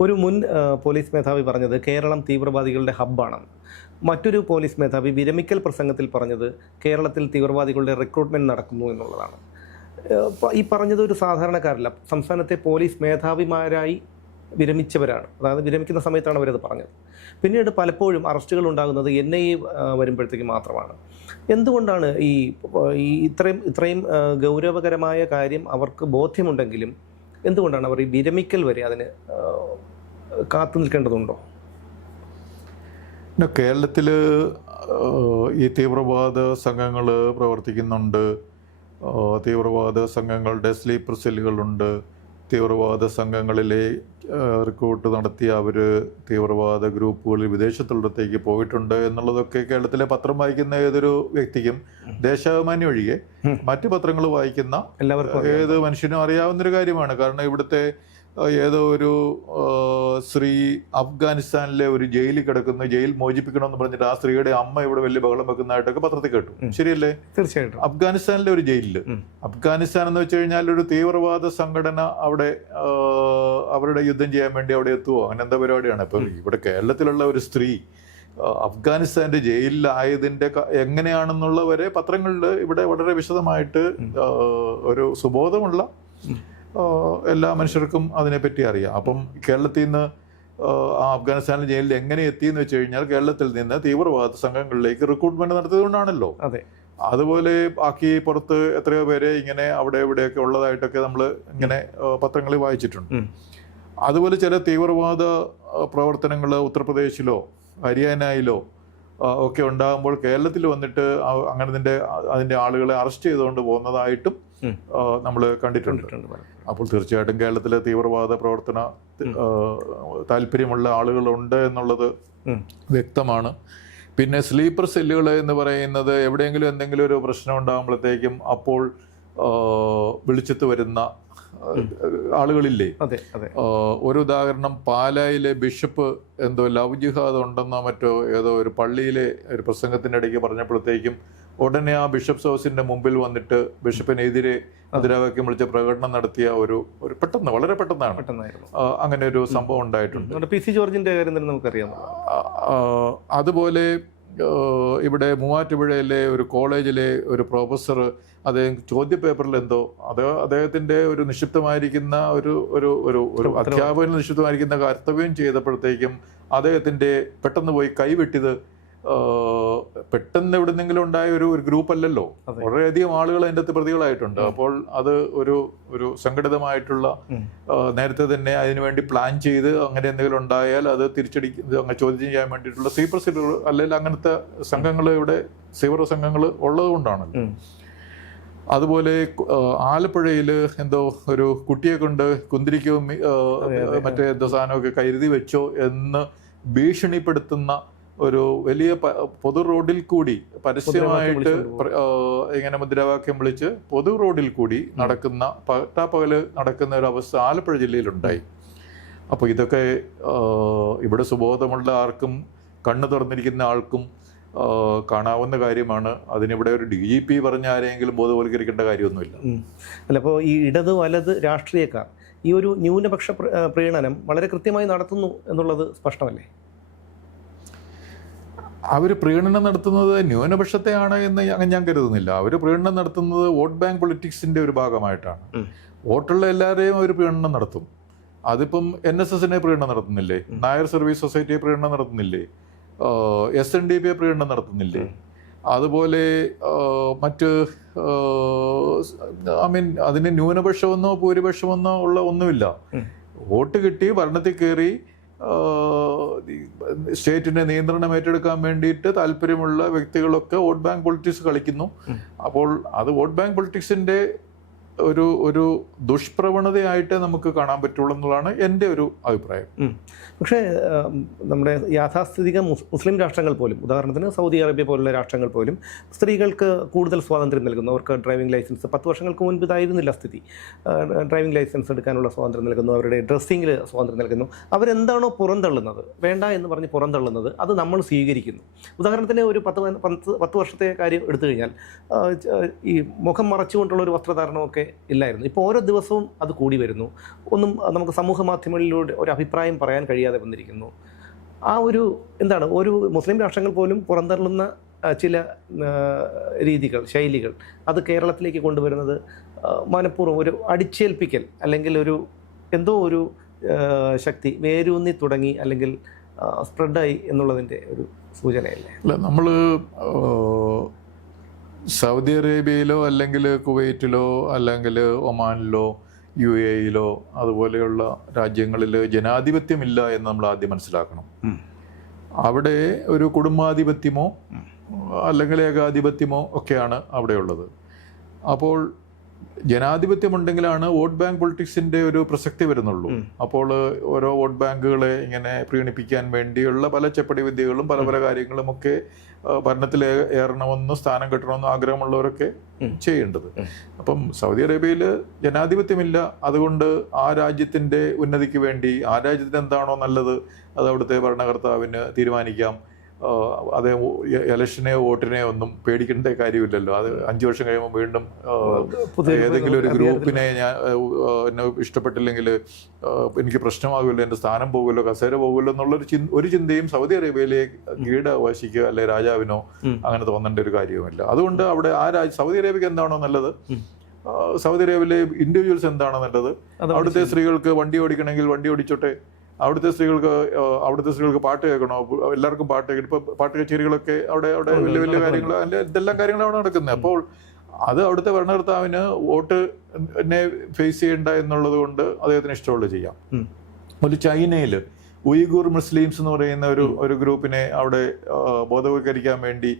ഒരു മുൻ പോലീസ് മേധാവി പറഞ്ഞത് കേരളം തീവ്രവാദികളുടെ ഹബ്ബാണെന്ന്. മറ്റൊരു പോലീസ് മേധാവി വിരമിക്കൽ പ്രസംഗത്തിൽ പറഞ്ഞത് കേരളത്തിൽ തീവ്രവാദികളുടെ റിക്രൂട്ട്മെന്റ് നടക്കുന്നു എന്നുള്ളതാണ്. ഈ പറഞ്ഞത് ഒരു സാധാരണക്കാരല്ല. സംസ്ഥാനത്തെ പോലീസ് മേധാവിമാരായി വിരമിച്ചവരാണ്. അതായത് വിരമിക്കുന്ന സമയത്താണ് അവരത് പറഞ്ഞത്. പിന്നീട് പലപ്പോഴും അറസ്റ്റുകൾ ഉണ്ടാകുന്നത് എൻ ഐ വരുമ്പോഴത്തേക്ക് മാത്രമാണ്. എന്തുകൊണ്ടാണ് ഈ ഇത്രയും ഇത്രയും ഗൗരവകരമായ കാര്യം അവർക്ക് ബോധ്യമുണ്ടെങ്കിലും എന്തുകൊണ്ടാണ് അവർ ഈ വിരമിക്കൽ വരെ അതിന് കാത്തു നിൽക്കേണ്ടതുണ്ടോ? പിന്നെ കേരളത്തിൽ ഈ തീവ്രവാദ സംഘങ്ങൾ പ്രവർത്തിക്കുന്നുണ്ട്. തീവ്രവാദ സംഘങ്ങളുടെ സ്ലീപ്പർ സെല്ലുകളുണ്ട്. തീവ്രവാദ സംഘങ്ങളിലെ റിക്രൂട്ട് നടത്തിയ അവർ തീവ്രവാദ ഗ്രൂപ്പുകളിൽ വിദേശത്തുള്ളിടത്തേക്ക് പോയിട്ടുണ്ട് എന്നുള്ളതൊക്കെ കേരളത്തിലെ പത്രം വായിക്കുന്ന ഏതൊരു വ്യക്തിക്കും ദേശാഭിമാനി ഒഴികെ മറ്റു പത്രങ്ങൾ വായിക്കുന്ന. ഏത് മനുഷ്യനും അറിയാവുന്നൊരു കാര്യമാണ്. കാരണം ഇവിടുത്തെ ഏതോ ഒരു സ്ത്രീ അഫ്ഗാനിസ്ഥാനിലെ ഒരു ജയിലിൽ കിടക്കുന്ന ജയിൽ മോചിപ്പിക്കണമെന്ന് പറഞ്ഞിട്ട് ആ സ്ത്രീയുടെ അമ്മ ഇവിടെ വലിയ ബഹളം വെക്കുന്നതായിട്ടൊക്കെ പത്രത്തിൽ കേട്ടു. ശരിയല്ലേ? തീർച്ചയായിട്ടും. അഫ്ഗാനിസ്ഥാനിലെ ഒരു ജയിലിൽ അഫ്ഗാനിസ്ഥാൻ എന്ന് വെച്ച് കഴിഞ്ഞാൽ ഒരു തീവ്രവാദ സംഘടന അവിടെ അവരുടെ യുദ്ധം ചെയ്യാൻ വേണ്ടി അവിടെ എത്തുവോ? അങ്ങനെ എന്താ പരിപാടിയാണ്? ഇപ്പൊ ഇവിടെ കേരളത്തിലുള്ള ഒരു സ്ത്രീ അഫ്ഗാനിസ്ഥാന്റെ ജയിലിലായതിന്റെ എങ്ങനെയാണെന്നുള്ള വരെ പത്രങ്ങളിൽ ഇവിടെ വളരെ വിശദമായിട്ട് ഒരു സുബോധമുള്ള എല്ലാ മനുഷ്യർക്കും അതിനെപ്പറ്റി അറിയാം. അപ്പം കേരളത്തിൽ നിന്ന് അഫ്ഗാനിസ്ഥാനിലെ ജയിലിൽ എങ്ങനെ എത്തിയെന്ന് വെച്ച് കഴിഞ്ഞാൽ കേരളത്തിൽ നിന്ന് തീവ്രവാദ സംഘങ്ങളിലേക്ക് റിക്രൂട്ട്മെന്റ് നടത്തിയതുകൊണ്ടാണല്ലോ. അതെ. അതുപോലെ ബാക്കി പുറത്ത് എത്രയോ പേരെ ഇങ്ങനെ അവിടെ ഇവിടെയൊക്കെ ഉള്ളതായിട്ടൊക്കെ നമ്മൾ ഇങ്ങനെ പത്രങ്ങളിൽ വായിച്ചിട്ടുണ്ട്. അതുപോലെ ചില തീവ്രവാദ പ്രവർത്തനങ്ങൾ ഉത്തർപ്രദേശിലോ ഹരിയാനയിലോ ഒക്കെ ഉണ്ടാകുമ്പോൾ കേരളത്തിൽ വന്നിട്ട് അങ്ങനെ അതിന്റെ ആളുകളെ അറസ്റ്റ് ചെയ്തുകൊണ്ട് പോകുന്നതായിട്ടും നമ്മൾ കണ്ടിട്ടുണ്ട്. അപ്പോൾ തീർച്ചയായിട്ടും കേരളത്തിലെ തീവ്രവാദ പ്രവർത്തന. താല്പര്യമുള്ള ആളുകളുണ്ട് എന്നുള്ളത് വ്യക്തമാണ്. പിന്നെ സ്ലീപ്പർ സെല്ലുകൾ എന്ന് പറയുന്നത് എവിടെയെങ്കിലും എന്തെങ്കിലും ഒരു പ്രശ്നം ഉണ്ടാകുമ്പോഴത്തേക്കും അപ്പോൾ വിളിച്ചെത്ത് വരുന്ന ആളുകളില്ലേ? ഒരു ഉദാഹരണം പാലായിലെ ബിഷപ്പ് എന്തോ ലവ് ജിഹാദ് ഉണ്ടെന്നോ മറ്റോ ഏതോ ഒരു പള്ളിയിലെ ഒരു പ്രസംഗത്തിന്റെ ഇടയ്ക്ക് പറഞ്ഞപ്പോഴത്തേക്കും ഉടനെ ആ ബിഷപ്സ് ഹൗസിന്റെ മുമ്പിൽ വന്നിട്ട് ബിഷപ്പിനെതിരെ മുദ്രാവാക്യം വിളിച്ച പ്രകടനം നടത്തിയ ഒരു ഒരു പെട്ടെന്ന് വളരെ പെട്ടെന്നാണ്. അങ്ങനെ ഒരു സംഭവം ഉണ്ടായിട്ടുണ്ട്. പി സി ജോർജിന്റെ കാര്യം തന്നെ നമുക്കറിയാം അതുപോലെ ഇവിടെ മൂവാറ്റുപുഴയിലെ ഒരു കോളേജിലെ ഒരു പ്രൊഫസർ അദ്ദേഹം ചോദ്യപേപ്പറിൽ എന്തോ അത് അദ്ദേഹത്തിന്റെ ഒരു നിക്ഷിപ്തമായിരിക്കുന്ന ഒരു ഒരു ഒരു ഒരു. അധ്യാപകന് നിക്ഷിപ്തമായിരിക്കുന്ന കർത്തവ്യം ചെയ്തപ്പോഴത്തേക്കും അദ്ദേഹത്തിന്റെ പെട്ടെന്ന് പോയി കൈവെട്ടിയത് ആ, പെട്ടെന്ന് എവിടെന്നെങ്കിലും ഉണ്ടായ ഒരു ഒരു ഗ്രൂപ്പ് അല്ലല്ലോ. വളരെയധികം ആളുകൾ അതിന്റെ അകത്ത് പ്രതികളായിട്ടുണ്ട് അപ്പോൾ അത് ഒരു ഒരു സംഘടിതമായിട്ടുള്ള. നേരത്തെ തന്നെ അതിനുവേണ്ടി പ്ലാൻ ചെയ്ത് അങ്ങനെ എന്തെങ്കിലും ഉണ്ടായാൽ അത് തിരിച്ചടി ചോദ്യം ചെയ്യാൻ വേണ്ടിയിട്ടുള്ള സീപ്പർ സെല്ലുകൾ അല്ലെങ്കിൽ അങ്ങനത്തെ സംഘങ്ങൾ ഇവിടെ സീവർ സംഘങ്ങൾ ഉള്ളത് കൊണ്ടാണല്ലോ അതുപോലെ ആലപ്പുഴയിൽ എന്തോ ഒരു കുട്ടിയെ കൊണ്ട് അതെ. മറ്റേ എന്തോ സാധനമൊക്കെ കരുതി വെച്ചോ എന്ന് ഭീഷണിപ്പെടുത്തുന്ന ഒരു വലിയ പൊതു റോഡിൽ കൂടി പരസ്യമായിട്ട് ഇങ്ങനെ മുദ്രാവാക്യം വിളിച്ച് പൊതു റോഡിൽ കൂടി നടക്കുന്ന പട്ടാപ്പകൽ നടക്കുന്ന ഒരു അവസ്ഥ ആലപ്പുഴ ജില്ലയിലുണ്ടായി. അപ്പോൾ ഇതൊക്കെ ഇവിടെ സുബോധമുള്ള ആർക്കും കണ്ണു തുറന്നിരിക്കുന്ന ആൾക്കും കാണാവുന്ന കാര്യമാണ്. അതിനിവിടെ ഒരു ഡി ജി പി പറഞ്ഞ ആരെങ്കിലും ബോധവൽക്കരിക്കേണ്ട കാര്യമൊന്നുമില്ല. അല്ല അപ്പോൾ ഈ ഇടത് വലത് രാഷ്ട്രീയക്കാർ ഈ ഒരു ന്യൂനപക്ഷ പ്രീണനം വളരെ കൃത്യമായി നടത്തുന്നു എന്നുള്ളത് സ്പഷ്ടമല്ലേ? അവർ പ്രീണനം നടത്തുന്നത് ന്യൂനപക്ഷത്തെയാണ് എന്ന് അങ്ങനെ ഞാൻ കരുതുന്നില്ല. അവർ പ്രീണനം നടത്തുന്നത് വോട്ട് ബാങ്ക് പൊളിറ്റിക്സിന്റെ ഒരു ഭാഗമായിട്ടാണ്. വോട്ടുള്ള എല്ലാവരെയും അവർ പ്രീണനം നടത്തും. അതിപ്പം എൻ എസ് എസിനെ പ്രീണനം നടത്തുന്നില്ലേ? നായർ സർവീസ് സൊസൈറ്റിയെ പ്രീണനം നടത്തുന്നില്ലേ? എസ് എൻ ഡി പിയെ പ്രീണനം നടത്തുന്നില്ലേ? അതുപോലെ മറ്റ് ഐ മീൻ അതിന് ന്യൂനപക്ഷമെന്നോ ഭൂരിപക്ഷമെന്നോ ഉള്ള ഒന്നുമില്ല. വോട്ട് കിട്ടി ഭരണത്തിൽ കയറി സ്റ്റേറ്റിന്റെ നിയന്ത്രണം ഏറ്റെടുക്കാൻ വേണ്ടിയിട്ട് താല്പര്യമുള്ള വ്യക്തികളൊക്കെ വോട്ട് ബാങ്ക് പൊളിറ്റിക്സ് കളിക്കുന്നു. അപ്പോൾ അത് വോട്ട് ബാങ്ക് പൊളിറ്റിക്സിന്റെ ഒരു ഒരു ദുഷ്പ്രവണതയായിട്ടേ നമുക്ക് കാണാൻ പറ്റുള്ളൂ എന്നുള്ളതാണ് എന്റെ ഒരു അഭിപ്രായം. പക്ഷേ നമ്മുടെ യാഥാസ്ഥിതിക മുസ്ലിം രാഷ്ട്രങ്ങൾ പോലും ഉദാഹരണത്തിന് സൗദി അറേബ്യ പോലുള്ള രാഷ്ട്രങ്ങൾ പോലും സ്ത്രീകൾക്ക് കൂടുതൽ സ്വാതന്ത്ര്യം നൽകുന്നു. അവർക്ക് ഡ്രൈവിംഗ് ലൈസൻസ് പത്ത് വർഷങ്ങൾക്ക് മുൻപ് ഇതായിരുന്നില്ല സ്ഥിതി. ഡ്രൈവിംഗ് ലൈസൻസ് എടുക്കാനുള്ള സ്വാതന്ത്ര്യം നൽകുന്നു. അവരുടെ ഡ്രസ്സിങ്ങിൽ സ്വാതന്ത്ര്യം നൽകുന്നു. അവരെന്താണോ പുറന്തള്ളുന്നത് വേണ്ട എന്ന് പറഞ്ഞ് പുറന്തള്ളുന്നത് അത് നമ്മൾ സ്വീകരിക്കുന്നു. ഉദാഹരണത്തിന് ഒരു പത്ത് പത്ത് വർഷത്തെ കാര്യം എടുത്തു കഴിഞ്ഞാൽ ഈ മുഖം മറച്ചുകൊണ്ടുള്ള ഒരു വസ്ത്രധാരണമൊക്കെ ഇല്ലായിരുന്നു. ഇപ്പോൾ ഓരോ ദിവസവും അത് കൂടി വരുന്നു. ഒന്നും നമുക്ക് സമൂഹ മാധ്യമങ്ങളിലൂടെ ഒരു അഭിപ്രായം പറയാൻ കഴിയാതെ വന്നിരിക്കുന്നു. ആ ഒരു എന്താണ്? ഒരു മുസ്ലിം രാഷ്ട്രങ്ങൾ പോലും പുറന്തള്ളുന്ന ചില രീതികൾ ശൈലികൾ അത് കേരളത്തിലേക്ക് കൊണ്ടുവരുന്നത് മനഃപൂർവം ഒരു അടിച്ചേൽപ്പിക്കൽ അല്ലെങ്കിൽ ഒരു എന്തോ ഒരു ശക്തി വേരൂന്നി തുടങ്ങി അല്ലെങ്കിൽ സ്പ്രെഡായി എന്നുള്ളതിന്റെ ഒരു സൂചനയല്ലേ? അല്ല നമ്മൾ സൗദി അറേബ്യയിലോ അല്ലെങ്കിൽ കുവൈറ്റിലോ അല്ലെങ്കിൽ ഒമാനിലോ യു എയിലോ അതുപോലെയുള്ള രാജ്യങ്ങളിൽ ജനാധിപത്യമില്ല എന്ന് നമ്മൾ ആദ്യം മനസ്സിലാക്കണം. അവിടെ ഒരു കുടുംബാധിപത്യമോ അല്ലെങ്കിൽ ഏകാധിപത്യമോ ഒക്കെയാണ് അവിടെയുള്ളത്. അപ്പോൾ ജനാധിപത്യമുണ്ടെങ്കിലാണ് വോട്ട് ബാങ്ക് പൊളിറ്റിക്സിന്റെ ഒരു പ്രസക്തി വരുന്നുള്ളൂ. അപ്പോൾ ഓരോ വോട്ട് ബാങ്കുകളെ ഇങ്ങനെ പ്രീണിപ്പിക്കാൻ വേണ്ടിയുള്ള പല ചെപ്പടി വിദ്യകളും പല പല കാര്യങ്ങളും ഒക്കെ ഭരണത്തിൽ ഏറണമെന്നും സ്ഥാനം കിട്ടണമെന്ന് ആഗ്രഹമുള്ളവരൊക്കെ. ചെയ്യേണ്ടത്. അപ്പം സൗദി അറേബ്യയിൽ ജനാധിപത്യമില്ല. അതുകൊണ്ട് ആ രാജ്യത്തിന്റെ ഉന്നതിക്ക് വേണ്ടി ആ രാജ്യത്തിന് എന്താണോ നല്ലത് അത് അവിടുത്തെ ഭരണകർത്താവിന് തീരുമാനിക്കാം. അതേ ഇലക്ഷനെയോ വോട്ടിനെയോ ഒന്നും പേടിക്കേണ്ട കാര്യമില്ലല്ലോ. അത് അഞ്ചു വർഷം കഴിയുമ്പോൾ വീണ്ടും ഏതെങ്കിലും ഒരു ഗ്രൂപ്പിനെ ഞാൻ എന്നെ ഇഷ്ടപ്പെട്ടില്ലെങ്കിൽ എനിക്ക് പ്രശ്നമാകുമല്ലോ എന്റെ സ്ഥാനം പോകുമല്ലോ കസേര പോകുമല്ലോ എന്നുള്ളൊരു ചിന്ത ഒരു ചിന്തയും സൗദി അറേബ്യയിലെ ഗീഡ് കീടവാശിക്കോ അല്ലെ രാജാവിനോ അങ്ങനെ തോന്നേണ്ട ഒരു കാര്യവുമില്ല. അതുകൊണ്ട് അവിടെ ആ രാജ സൗദി അറേബ്യക്ക് എന്താണോ നല്ലത് സൗദി അറേബ്യയിലെ ഇൻഡിവിജ്വൽസ് എന്താണോ നല്ലത് അവിടുത്തെ സ്ത്രീകൾക്ക് വണ്ടി ഓടിക്കണമെങ്കിൽ വണ്ടി ഓടിച്ചോട്ടെ അവിടുത്തെ സ്ത്രീകൾക്ക് അവിടുത്തെ സ്ത്രീകൾക്ക് പാട്ട് കേൾക്കണോ എല്ലാവർക്കും പാട്ട് കേൾക്കണം. ഇപ്പൊ പാട്ട് കച്ചേരികളൊക്കെ അവിടെ അവിടെ വലിയ വലിയ. കാര്യങ്ങൾ അല്ലെ ഇതെല്ലാം കാര്യങ്ങളാണ് നടക്കുന്നത് അപ്പോൾ അത് അവിടുത്തെ ഭരണകർത്താവിന് വോട്ട് എന്നെ ഫേസ് ചെയ്യണ്ട എന്നുള്ളത് കൊണ്ട് അദ്ദേഹത്തിന് ഇഷ്ടമുള്ള ചെയ്യാം. ഒരു ചൈനയിൽ ഉയ്ഗൂർ മുസ്ലിംസ് എന്ന് പറയുന്ന ഒരു ഒരു ഗ്രൂപ്പിനെ അവിടെ ബോധവൽക്കരിക്കാൻ വേണ്ടി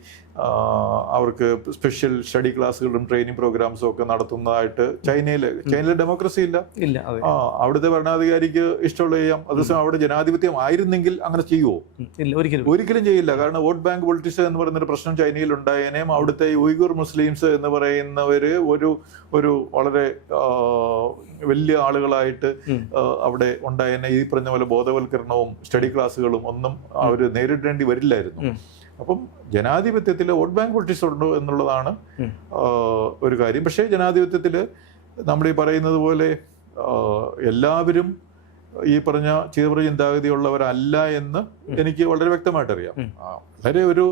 അവർക്ക് സ്പെഷ്യൽ സ്റ്റഡി ക്ലാസ്സുകളും ട്രെയിനിങ് പ്രോഗ്രാംസും ഒക്കെ നടത്തുന്നതായിട്ട് ചൈനയിൽ ചൈനയിൽ ഡെമോക്രസി ഇല്ല. ഇല്ല ആ അവിടുത്തെ ഭരണാധികാരിക്ക് ഇഷ്ടമുള്ള ചെയ്യാം. അതേസമയം അവിടെ ജനാധിപത്യം ആയിരുന്നെങ്കിൽ അങ്ങനെ ചെയ്യുമോ ഒരിക്കലും. ഒരിക്കലും ചെയ്യില്ല. കാരണം വോട്ട് ബാങ്ക് പൊളിറ്റിക്സ് എന്ന് പറയുന്ന ഒരു പ്രശ്നം ചൈനയിൽ ഉണ്ടായേനേയും അവിടുത്തെ ഉയ്ഗുർ മുസ്ലിംസ് എന്ന് പറയുന്നവര് ഒരു ഒരു വളരെ വലിയ ആളുകളായിട്ട്. അവിടെ ഉണ്ടായേനെ. ഈ പറഞ്ഞ പോലെ ബോധവൽക്കരണവും സ്റ്റഡി ക്ലാസ്സുകളും ഒന്നും അവർ നേരിടേണ്ടി വരില്ലായിരുന്നു. അപ്പം ജനാധിപത്യത്തിൽ വോട്ട് ബാങ്ക് പൊളിറ്റിക്സ് ഉണ്ട് എന്നുള്ളതാണ് ഒരു കാര്യം. പക്ഷേ ജനാധിപത്യത്തിൽ നമ്മൾ ഈ പറയുന്നത് പോലെ എല്ലാവരും ഈ പറഞ്ഞ ചീവ്ര ചിന്താഗതിയുള്ളവരല്ല എന്ന് എനിക്ക് വളരെ വ്യക്തമായിട്ടറിയാം. വളരെ ഒരു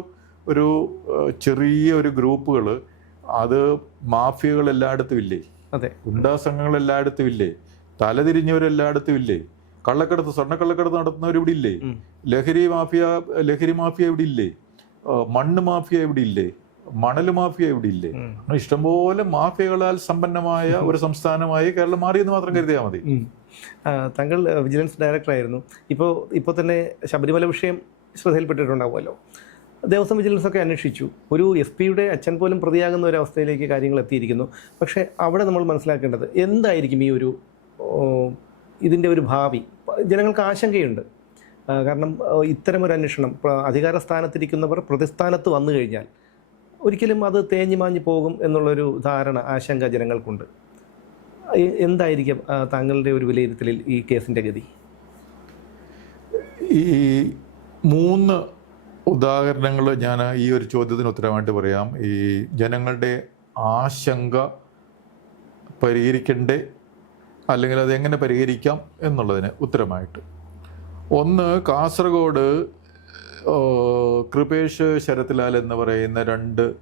ഒരു ചെറിയ ഒരു ഗ്രൂപ്പുകൾ അത് മാഫിയകൾ എല്ലായിടത്തും ഇല്ലേ? അതെ. ഗുണ്ടാ സംഘങ്ങൾ എല്ലായിടത്തും ഇല്ലേ? തലതിരിഞ്ഞവരെല്ലായിടത്തും ഇല്ലേ? കള്ളക്കടത്ത് സ്വർണക്കള്ളക്കടത്ത് നടത്തുന്നവർ ഇവിടെ ഇല്ലേ ലഹരി മാഫിയ ലഹരി മാഫിയ ഇവിടെ ഇല്ലേ? മണ്ണ് മാഫിയ ഇവിടെ ഇല്ലേ? മണൽ മാഫിയ ഇവിടെ ഇല്ലേ? ഇഷ്ടംപോലെ മാഫിയകളാൽ സമ്പന്നമായ ഒരു സംസ്ഥാനമായി കേരളം മാറിയെന്ന് മാത്രം കരുതിയാൽ മതി. താങ്കൾ വിജിലൻസ് ഡയറക്ടർ ആയിരുന്നു ഇപ്പോൾ ഇപ്പോൾ തന്നെ ശബരിമല വിഷയം ശ്രദ്ധയിൽപ്പെട്ടിട്ടുണ്ടാവുമല്ലോ. ദേവസ്വം വിജിലൻസ് ഒക്കെ അന്വേഷിച്ചു. ഒരു എസ് പിയുടെ അച്ഛൻ പോലും പ്രതിയാകുന്ന ഒരു അവസ്ഥയിലേക്ക് കാര്യങ്ങൾ എത്തിയിരിക്കുന്നു. പക്ഷേ അവിടെ നമ്മൾ മനസ്സിലാക്കേണ്ടത് എന്തായിരിക്കും ഈ ഒരു ഇതിന്റെ ഒരു ഭാവി? ജനങ്ങൾക്ക് ആശങ്കയുണ്ട്. കാരണം ഇത്തരമൊരു അന്വേഷണം അധികാര സ്ഥാനത്തിരിക്കുന്നവർ പ്രതിസ്ഥാനത്ത് വന്നു കഴിഞ്ഞാൽ ഒരിക്കലും അത് തേഞ്ഞു മാഞ്ഞു പോകും എന്നുള്ളൊരു ധാരണ ആശങ്ക ജനങ്ങൾക്കുണ്ട്. എന്തായിരിക്കും താങ്കളുടെ ഒരു വിലയിരുത്തലിൽ ഈ കേസിന്റെ ഗതി? ഈ മൂന്ന് ഉദാഹരണങ്ങൾ ഞാൻ ഈ ഒരു ചോദ്യത്തിന് ഉത്തരമായിട്ട് പറയാം. ഈ ജനങ്ങളുടെ ആശങ്ക പരിഹരിക്കണ്ടേ? അല്ലെങ്കിൽ അതെങ്ങനെ പരിഹരിക്കാം എന്നുള്ളതിന് ഉത്തരമായിട്ട്. ഒന്ന് കാസർഗോഡ് കൃപേഷ് ശരത്ലാൽ എന്ന് പറയുന്ന രണ്ട്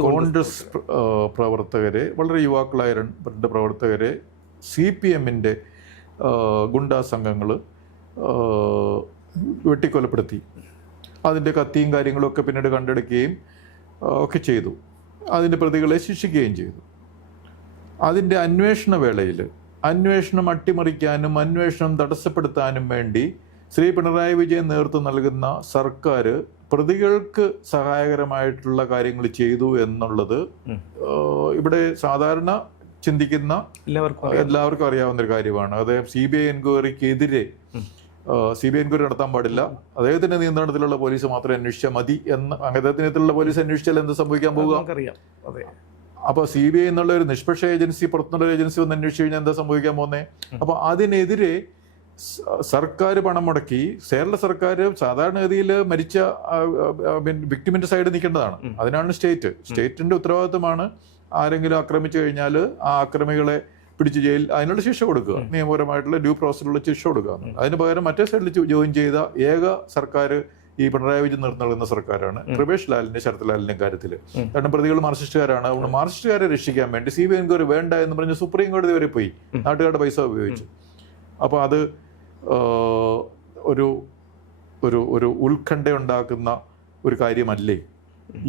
കോൺഗ്രസ് പ്രവർത്തകരെ വളരെ യുവാക്കളായ രണ്ട് പ്രവർത്തകരെ സി പി എമ്മിന്റെ ഗുണ്ടാ സംഘങ്ങൾ വെട്ടിക്കൊലപ്പെടുത്തി. അതിന്റെ കത്തിയും കാര്യങ്ങളും ഒക്കെ പിന്നീട് കണ്ടെടുക്കുകയും ഒക്കെ ചെയ്തു. അതിന്റെ പ്രതികളെ ശിക്ഷിക്കുകയും ചെയ്തു. അതിന്റെ അന്വേഷണ വേളയിൽ അന്വേഷണം അട്ടിമറിക്കാനും അന്വേഷണം തടസ്സപ്പെടുത്താനും വേണ്ടി ശ്രീ പിണറായി വിജയൻ നേതൃത്വം നൽകുന്ന സർക്കാർ പ്രതികൾക്ക് സഹായകരമായിട്ടുള്ള കാര്യങ്ങൾ ചെയ്തു എന്നുള്ളത് ഇവിടെ സാധാരണ ചിന്തിക്കുന്ന എല്ലാവർക്കും എല്ലാവർക്കും അറിയാവുന്ന ഒരു കാര്യമാണ്. അദ്ദേഹം സി ബി ഐ എൻക്വയറിക്കെതിരെ. സി ബി ഐ എൻക്വയറി നടത്താൻ പാടില്ല. അദ്ദേഹത്തിന്റെ നിയന്ത്രണത്തിലുള്ള പോലീസ് മാത്രമേ അന്വേഷിച്ചാൽ മതി എന്ന് അദ്ദേഹത്തിനുള്ള പോലീസ് അന്വേഷിച്ചാൽ എന്ത് സംഭവിക്കാൻ പോകുക നമുക്കറിയാം അതെ അപ്പൊ സി ബി ഐ എന്നുള്ള ഒരു നിഷ്പക്ഷ ഏജൻസി പുറത്തുനിന്നുള്ള ഏജൻസി വന്ന് അന്വേഷിച്ചു കഴിഞ്ഞാൽ എന്താ സംഭവിക്കാൻ പോകുന്നത് അപ്പോൾ അപ്പൊ അതിനെതിരെ സർക്കാർ പണം മുടക്കി കേരള സർക്കാർ സാധാരണഗതിയിൽ മരിച്ച വിക്ടിമിന്റെ സൈഡ് നിൽക്കേണ്ടതാണ്. അതിനാണ് സ്റ്റേറ്റ്. സ്റ്റേറ്റിന്റെ ഉത്തരവാദിത്തമാണ് ആരെങ്കിലും ആക്രമിച്ചു കഴിഞ്ഞാൽ ആ ആക്രമികളെ പിടിച്ച് ജയിൽ അതിനുള്ള ശിക്ഷ കൊടുക്കുക. നിയമപരമായിട്ടുള്ള ഡ്യൂ പ്രോസസ്സിലുള്ള ശിക്ഷ കൊടുക്കുക. അതിന് പകരം മറ്റേ സൈഡിൽ ജോയിൻ ചെയ്ത ഏക സർക്കാർ ഈ പിണറായി വിജയൻ നൽകുന്ന സർക്കാരാണ്. കൃപേഷ് ലാലിന്റെ ശരത് ലാലിന്റെ കാര്യത്തിൽ രണ്ടും കാരണം പ്രതികൾ മാർക്സിസ്റ്റുകാരാണ്. അതുകൊണ്ട് മാർക്സിസ്റ്റുകാരെ രക്ഷിക്കാൻ വേണ്ടി സി ബി ഐ എൻക്വയറി വേണ്ട എന്ന് പറഞ്ഞ് സുപ്രീം കോടതി വരെ പോയി. നാട്ടുകാരുടെ പൈസ ഉപയോഗിച്ചു. അപ്പോൾ അത് ഒരു ഒരു ഒരു ഉത്കണ്ഠയുണ്ടാക്കുന്ന ഒരു കാര്യമല്ലേ?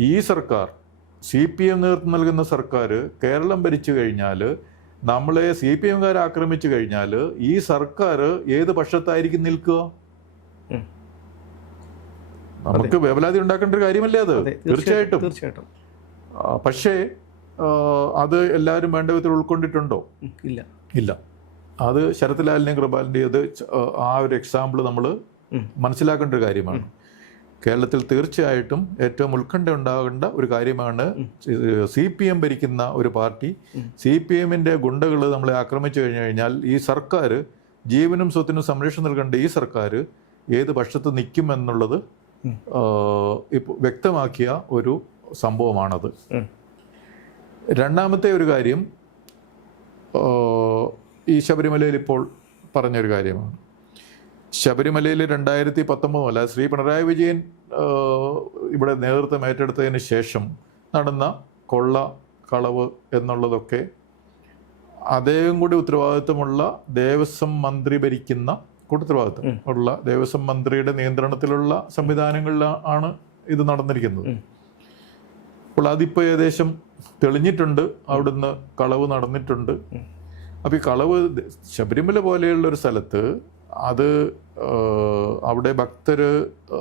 ഈ സർക്കാർ സി പി എം നേതൃത്വം നൽകുന്ന സർക്കാർ കേരളം ഭരിച്ചു കഴിഞ്ഞാൽ നമ്മളെ സി പി എംകാർ ആക്രമിച്ചു കഴിഞ്ഞാൽ ഈ സർക്കാർ ഏത് പക്ഷത്തായിരിക്കും നിൽക്കുക. നമുക്ക് വേവലാതി ഉണ്ടാക്കേണ്ട ഒരു കാര്യമല്ലേ അത്? തീർച്ചയായിട്ടും തീർച്ചയായിട്ടും. പക്ഷേ അത് എല്ലാവരും വേണ്ട വിധത്തിൽ ഉൾക്കൊണ്ടിട്ടുണ്ടോ? ഇല്ല. ഇല്ല. അത് ശരത്ലാലിന്റെയും കൃപാലിന്റെയും അത് ആ ഒരു എക്സാമ്പിൾ നമ്മൾ. മനസ്സിലാക്കേണ്ട ഒരു കാര്യമാണ്. കേരളത്തിൽ തീർച്ചയായിട്ടും ഏറ്റവും ഉത്കണ്ഠ ഉണ്ടാകേണ്ട ഒരു കാര്യമാണ് സി പി എം ഭരിക്കുന്ന ഒരു പാർട്ടി. സി പി എമ്മിന്റെ ഗുണ്ടകൾ നമ്മളെ ആക്രമിച്ചു കഴിഞ്ഞു കഴിഞ്ഞാൽ ഈ സർക്കാർ ജീവനും സ്വത്തിനും സംരക്ഷണം നൽകേണ്ട ഈ സർക്കാർ ഏത് പക്ഷത്ത് നിൽക്കും എന്നുള്ളത് ഉം. ഇപ്പോൾ വ്യക്തമാക്കിയ ഒരു സംഭവമാണത്. രണ്ടാമത്തെ ഒരു കാര്യം ഈ ശബരിമലയിൽ ഇപ്പോൾ പറഞ്ഞൊരു കാര്യമാണ്. ശബരിമലയിൽ രണ്ടായിരത്തി പത്തൊമ്പത് അല്ല ശ്രീ പിണറായി വിജയൻ ഇവിടെ നേതൃത്വം ഏറ്റെടുത്തതിന് ശേഷം നടന്ന കൊള്ള കളവ് എന്നുള്ളതൊക്കെ അദ്ദേഹം കൂടി ഉത്തരവാദിത്വമുള്ള ദേവസ്വം മന്ത്രി ഭരിക്കുന്ന കൂട്ടുത്തരവാദിത്വം ഉം. ഉള്ള ദേവസ്വം മന്ത്രിയുടെ നിയന്ത്രണത്തിലുള്ള സംവിധാനങ്ങളിലാണ് ഇത് നടന്നിരിക്കുന്നത്. അപ്പോൾ അതിപ്പോൾ ഏകദേശം തെളിഞ്ഞിട്ടുണ്ട് അവിടുന്ന് കളവ് നടന്നിട്ടുണ്ട്. അപ്പോൾ ഈ കളവ് ശബരിമല പോലെയുള്ള ഒരു സ്ഥലത്ത് അത് അവിടെ ഭക്തർ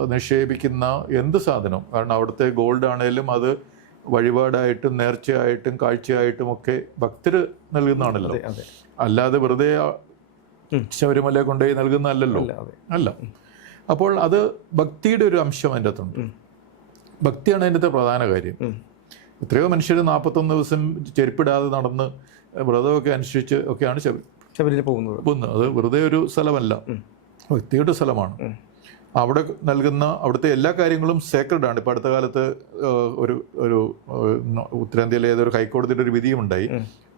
നിക്ഷേപിക്കുന്ന എന്ത് സാധനം കാരണം അവിടുത്തെ ഗോൾഡ് ആണേലും അത് വഴിപാടായിട്ടും നേർച്ചയായിട്ടും കാഴ്ചയായിട്ടും ഒക്കെ ഭക്തർ നൽകുന്നതാണല്ലോ അല്ലാതെ വെറുതെ. ശബരിമല കൊണ്ടുപോയി നൽകുന്നതല്ലല്ലോ. അല്ല അല്ല. അപ്പോൾ അത് ഭക്തിയുടെ ഒരു അംശം അതിന്റെ അകത്തുണ്ട്. ഭക്തിയാണ് അതിന്റെ പ്രധാന കാര്യം. എത്രയോ മനുഷ്യർ നാൽപ്പത്തൊന്ന് ദിവസം ചെരുപ്പിടാതെ നടന്ന് വ്രതമൊക്കെ അനുഷ്ഠിച്ച് ഒക്കെയാണ് ശബരി ശബരിമല പോകുന്നത്. പോകുന്നത്. അത് വെറുതെ ഒരു സ്ഥലമല്ല. ഭക്തിയുടെ സ്ഥലമാണ്. അവിടെ നൽകുന്ന അവിടുത്തെ എല്ലാ കാര്യങ്ങളും സേക്രഡ് ആണ്. ഇപ്പം അടുത്ത കാലത്ത് ഒരു ഒരു ഉത്തരേന്ത്യയിലെ ഏതൊരു ഹൈക്കോടതിയുടെ ഒരു വിധിയുണ്ടായി.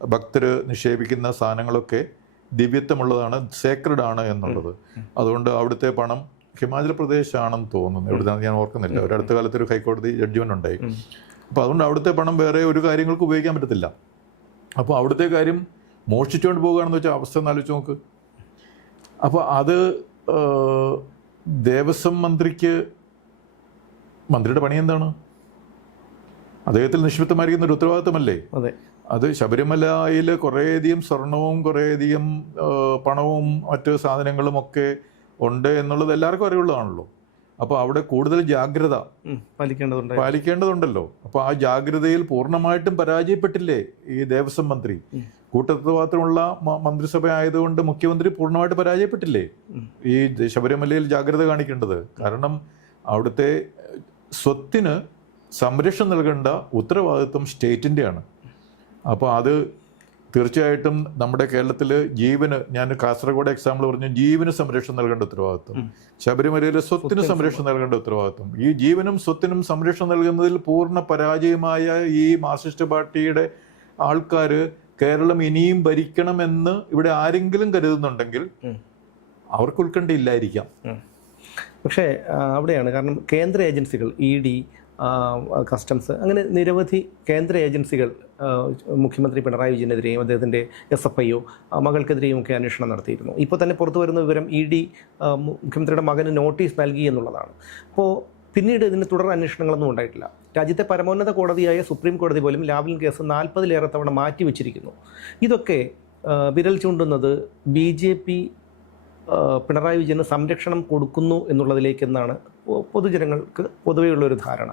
ഭക്തർ നിക്ഷേപിക്കുന്ന സാധനങ്ങളൊക്കെ ദിവ്യത്വമുള്ളതാണ് സേക്രഡ് ആണ് എന്നുള്ളത് അതുകൊണ്ട് അവിടുത്തെ പണം ഹിമാചൽ പ്രദേശ് ആണെന്ന് തോന്നുന്നു. എവിടുന്നാണ് ഞാൻ ഓർക്കുന്നില്ല. ഒരു അടുത്ത കാലത്ത് ഒരു ഹൈക്കോടതി ജഡ്ജ്മെന്റ് ഉണ്ടായി. അപ്പോൾ അതുകൊണ്ട് അവിടുത്തെ പണം വേറെ ഒരു കാര്യങ്ങൾക്ക് ഉപയോഗിക്കാൻ പറ്റത്തില്ല. അപ്പോൾ അവിടുത്തെ കാര്യം മോഷ്ടിച്ചുകൊണ്ട് പോകുകയാണെന്ന് വെച്ചാൽ അവസ്ഥ എന്നാലോചിച്ച് ആലോചിച്ച് നോക്ക്. അപ്പോൾ അത് ദേവസ്വം മന്ത്രിക്ക് മന്ത്രിയുടെ പണി എന്താണ്? അദ്ദേഹത്തിൽ നിക്ഷിപ്തമായിരിക്കുന്ന ഒരു ഉത്തരവാദിത്തമല്ലേ? അതെ ശബരിമലയിൽ കുറേയധികം സ്വർണവും കുറേയധികം പണവും മറ്റ് സാധനങ്ങളും ഒക്കെ ഉണ്ട് എന്നുള്ളത് എല്ലാവർക്കും അറിവുള്ളതാണല്ലോ. അപ്പോൾ അവിടെ കൂടുതൽ ജാഗ്രത പാലിക്കേണ്ടതുണ്ട്. പാലിക്കേണ്ടതുണ്ടല്ലോ. അപ്പോൾ ആ ജാഗ്രതയിൽ പൂർണമായിട്ടും പരാജയപ്പെട്ടില്ലേ ഈ ദേവസ്വം മന്ത്രി? ഉം. കൂട്ടത്തവാത്രമുള്ള മന്ത്രിസഭ ആയതുകൊണ്ട് മുഖ്യമന്ത്രി പൂർണമായിട്ട് പരാജയപ്പെട്ടില്ലേ? ഈ ശബരിമലയിൽ ജാഗ്രത കാണിക്കേണ്ടത്. കാരണം അവിടുത്തെ സ്വത്തിന് സംരക്ഷണം നൽകേണ്ട ഉത്തരവാദിത്വം സ്റ്റേറ്റിന്റെയാണ്. അപ്പോൾ അത് തീർച്ചയായിട്ടും നമ്മുടെ കേരളത്തിൽ ജീവന് ഞാൻ കാസർഗോഡ് എക്സാമ്പിൾ പറഞ്ഞു ജീവന് സംരക്ഷണം നൽകേണ്ട ഉത്തരവാദിത്വം. ശബരിമലയിൽ ശബരിമലയിലെ സ്വത്തിന് സംരക്ഷണം നൽകേണ്ട ഉത്തരവാദിത്വം. ഈ ജീവനും സ്വത്തിനും സംരക്ഷണം നൽകുന്നതിൽ പൂർണ പരാജയമായ ഈ മാർക്സിസ്റ്റ് പാർട്ടിയുടെ ആൾക്കാർ കേരളം ഇനിയും ഭരിക്കണമെന്ന് ഇവിടെ ആരെങ്കിലും കരുതുന്നുണ്ടെങ്കിൽ. അവർക്ക് ഉത്കണ്ഠയില്ലായിരിക്കാം പക്ഷേ അവിടെയാണ്. കാരണം കേന്ദ്ര ഏജൻസികൾ ഇ ഡി കസ്റ്റംസ് അങ്ങനെ നിരവധി കേന്ദ്ര ഏജൻസികൾ മുഖ്യമന്ത്രി പിണറായി വിജയനെതിരെയും അദ്ദേഹത്തിന്റെ എസ് എഫ് ഐ ഒ മകൾക്കെതിരെയും ഒക്കെ അന്വേഷണം നടത്തിയിരുന്നു. ഇപ്പോൾ തന്നെ പുറത്തു വരുന്ന വിവരം ഇ ഡി മുഖ്യമന്ത്രിയുടെ മകന് നോട്ടീസ് നൽകി എന്നുള്ളതാണ്. അപ്പോൾ പിന്നീട് ഇതിന് തുടർ അന്വേഷണങ്ങളൊന്നും ഉണ്ടായിട്ടില്ല. രാജ്യത്തെ പരമോന്നത കോടതിയായ സുപ്രീം കോടതി പോലും ലാവ്ലിൻ കേസ് നാൽപ്പതിലേറെ തവണ മാറ്റിവെച്ചിരിക്കുന്നു. ഇതൊക്കെ വിരൽ ചൂണ്ടുന്നത് ബി ജെ പി പിണറായി വിജയന് സംരക്ഷണം കൊടുക്കുന്നു എന്നുള്ളതിലേക്കെന്നാണ് പൊതുജനങ്ങൾക്ക് പൊതുവെയുള്ളൊരു ധാരണ.